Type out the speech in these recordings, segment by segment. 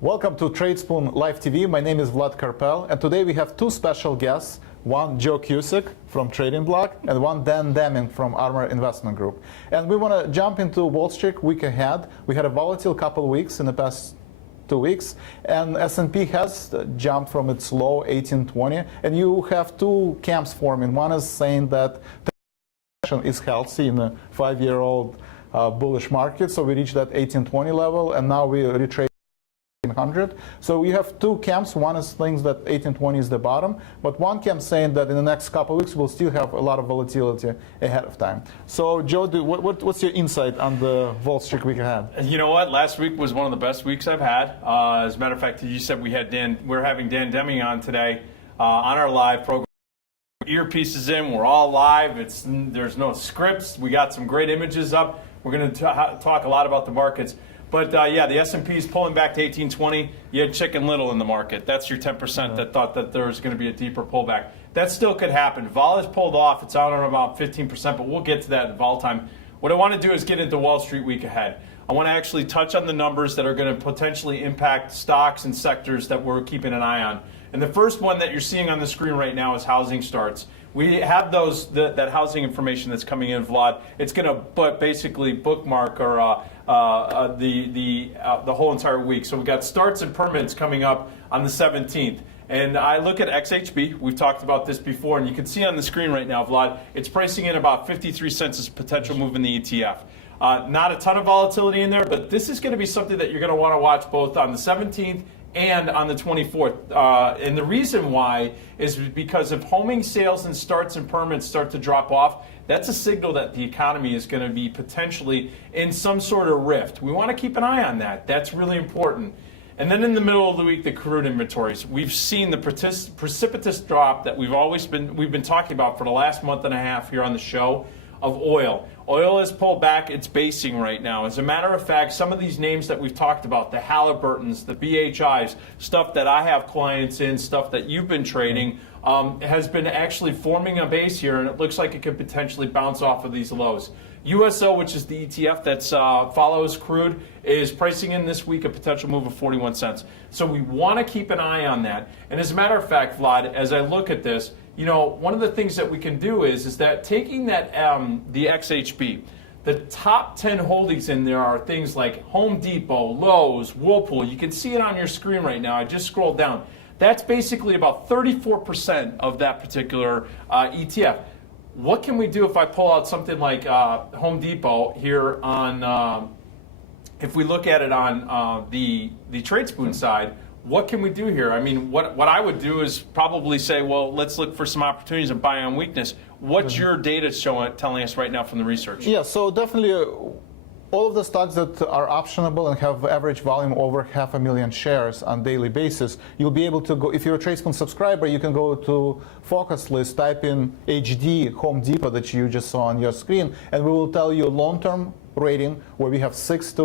Welcome to Tradespoon Live TV. My name is Vlad Karpel, and today we have two special guests. One, Joe Cusick from Trading Block, and one, Dan Deming from Armor Investment Group. And we want to jump into Wall Street week ahead. We had a volatile couple of weeks in the past 2 weeks, and S&P has jumped from its low 1820, and you have two camps forming. One is saying that is healthy in a 5-year-old bullish market, so we reached that 1820 level, and now we retrade 100. So we have two camps. One is things that 1820 is the bottom, but one camp saying that in the next couple of weeks we'll still have a lot of volatility ahead of time. So Joe, what's your insight on the Wall Street week ahead? You know what? Last week was one of the best weeks I've had. As a matter of fact, you said we're having Dan Deming on today on our live program. Earpieces in, we're all live. There's no scripts. We got some great images up. We're going to talk a lot about the markets. But yeah, the S&P is pulling back to 1820. You had Chicken Little in the market. That's your 10% that thought that there was going to be a deeper pullback. That still could happen. Vol has pulled off. It's out on about 15%, but we'll get to that in vol time. What I want to do is get into Wall Street week ahead. I want to actually touch on the numbers that are going to potentially impact stocks and sectors that we're keeping an eye on. And the first one that you're seeing on the screen right now is housing starts. We have that housing information that's coming in, Vlad. It's going to basically bookmark or the whole entire week. So we've got starts and permits coming up on the 17th. And I look at XHB. We've talked about this before, and you can see on the screen right now, Vlad, it's pricing in about 53 cents as a potential move in the ETF. Not a ton of volatility in there, but this is going to be something that you're going to want to watch both on the 17th and on the 24th. And the reason why is because if homing sales and starts and permits start to drop off, that's a signal that the economy is going to be potentially in some sort of rift. We want to keep an eye on that. That's really important. And then in the middle of the week, the crude inventories. We've seen the precipitous drop that we've been talking about for the last month and a half here on the show of oil. Oil has pulled back its basing right now. As a matter of fact, some of these names that we've talked about, the Halliburtons, the BHIs, stuff that I have clients in, stuff that you've been trading, has been actually forming a base here, and it looks like it could potentially bounce off of these lows. USO, which is the ETF that follows crude, is pricing in this week a potential move of 41 cents. So we want to keep an eye on that. And as a matter of fact, Vlad, as I look at this, you know, one of the things that we can do is that taking that the XHB, the top 10 holdings in there are things like Home Depot, Lowe's, Whirlpool. You can see it on your screen right now. I just scrolled down. That's basically about 34% of that particular ETF. What can we do if I pull out something like Home Depot here on, if we look at it on the Tradespoon side? What can we do here? I mean, what I would do is probably say, well, let's look for some opportunities and buy on weakness. What's your data telling us right now from the research? Yeah, so definitely all of the stocks that are optionable and have average volume over 500,000 shares on daily basis, you'll be able to go, if you're a Tradespoon subscriber, you can go to focus list, type in HD Home Depot that you just saw on your screen, and we will tell you long-term rating where we have 6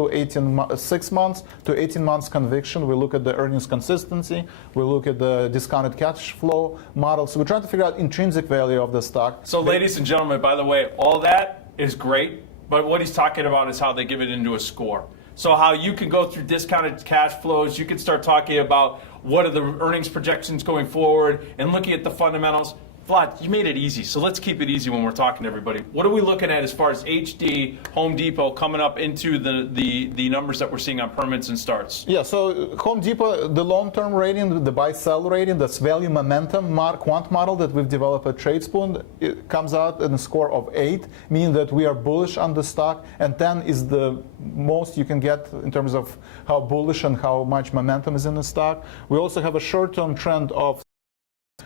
months to 18 months conviction. We look at the earnings consistency. We look at the discounted cash flow model. So we're trying to figure out intrinsic value of the stock. So ladies and gentlemen, by the way, all that is great, but what he's talking about is how they give it into a score. So how you can go through discounted cash flows, you can start talking about what are the earnings projections going forward and looking at the fundamentals. Vlad, you made it easy, so let's keep it easy when we're talking to everybody. What are we looking at as far as HD, Home Depot coming up into the numbers that we're seeing on permits and starts? Yeah, so Home Depot, the long-term rating, the buy-sell rating, that's value momentum quant model that we've developed at Tradespoon, it comes out in a score of 8, meaning that we are bullish on the stock, and 10 is the most you can get in terms of how bullish and how much momentum is in the stock. We also have a short-term trend of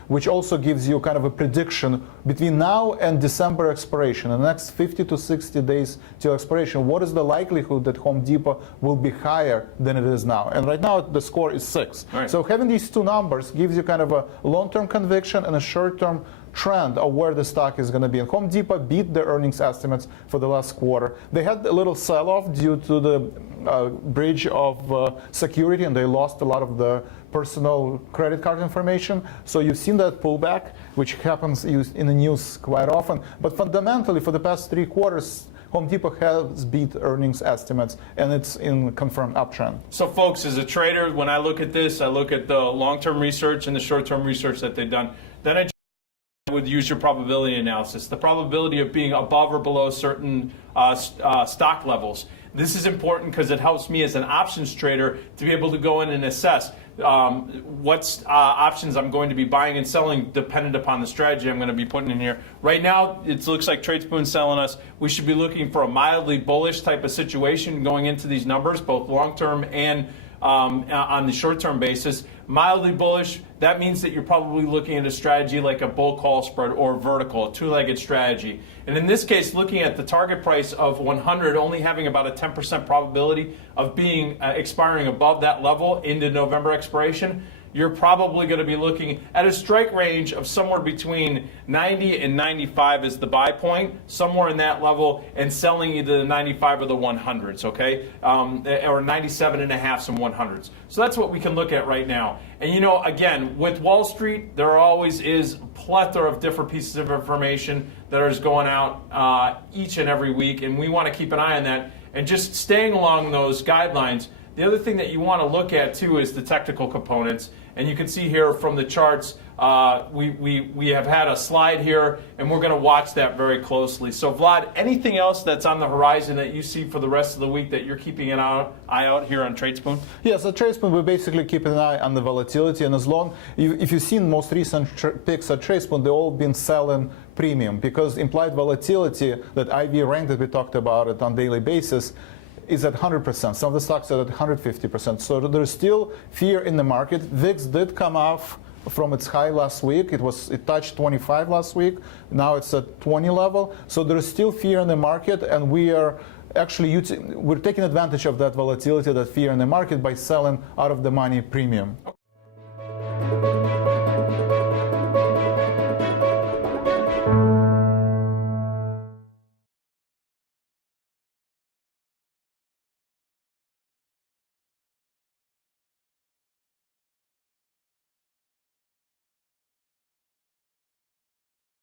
which also gives you kind of a prediction between now and December expiration, the next 50 to 60 days till expiration. What is the likelihood that Home Depot will be higher than it is now? And right now the score is 6. Right. So having these two numbers gives you kind of a long-term conviction and a short-term trend of where the stock is going to be. And Home Depot beat their earnings estimates for the last quarter. They had a little sell-off due to the breach of security, and they lost a lot of the personal credit card information. So you've seen that pullback, which happens in the news quite often. But fundamentally, for the past 3 quarters, Home Depot has beat earnings estimates, and it's in confirmed uptrend. So, folks, as a trader, when I look at this, I look at the long-term research and the short-term research that they've done. Then I would use your probability analysis, the probability of being above or below certain stock levels. This is important because it helps me as an options trader to be able to go in and assess what options I'm going to be buying and selling dependent upon the strategy I'm going to be putting in here. Right now, it looks like Tradespoon selling us. We should be looking for a mildly bullish type of situation going into these numbers, both long-term and on the short-term basis. Mildly bullish, that means that you're probably looking at a strategy like a bull call spread or vertical, a two-legged strategy. And in this case, looking at the target price of 100, only having about a 10% probability of being expiring above that level into November expiration, you're probably going to be looking at a strike range of somewhere between 90 and 95 as the buy point, somewhere in that level, and selling either the 95 or the 100s, okay? Or 97 and a half and 100s. So that's what we can look at right now. And you know, again, with Wall Street, there always is a plethora of different pieces of information that is going out each and every week, and we want to keep an eye on that. And just staying along those guidelines, the other thing that you want to look at too is the technical components. And you can see here from the charts, we have had a slide here, and we're going to watch that very closely. So Vlad, anything else that's on the horizon that you see for the rest of the week that you're keeping an eye out here on Tradespoon? Yes, at Tradespoon, we basically keep an eye on the volatility, and as long, if you've seen most recent picks at Tradespoon, they've all been selling premium, because implied volatility, that IV rank that we talked about it on daily basis, is at 100%. Some of the stocks are at 150%. So there's still fear in the market. VIX did come off from its high last week. It touched 25 last week. Now it's at 20 level. So there's still fear in the market, and we are actually we're taking advantage of that volatility, that fear in the market, by selling out of the money premium.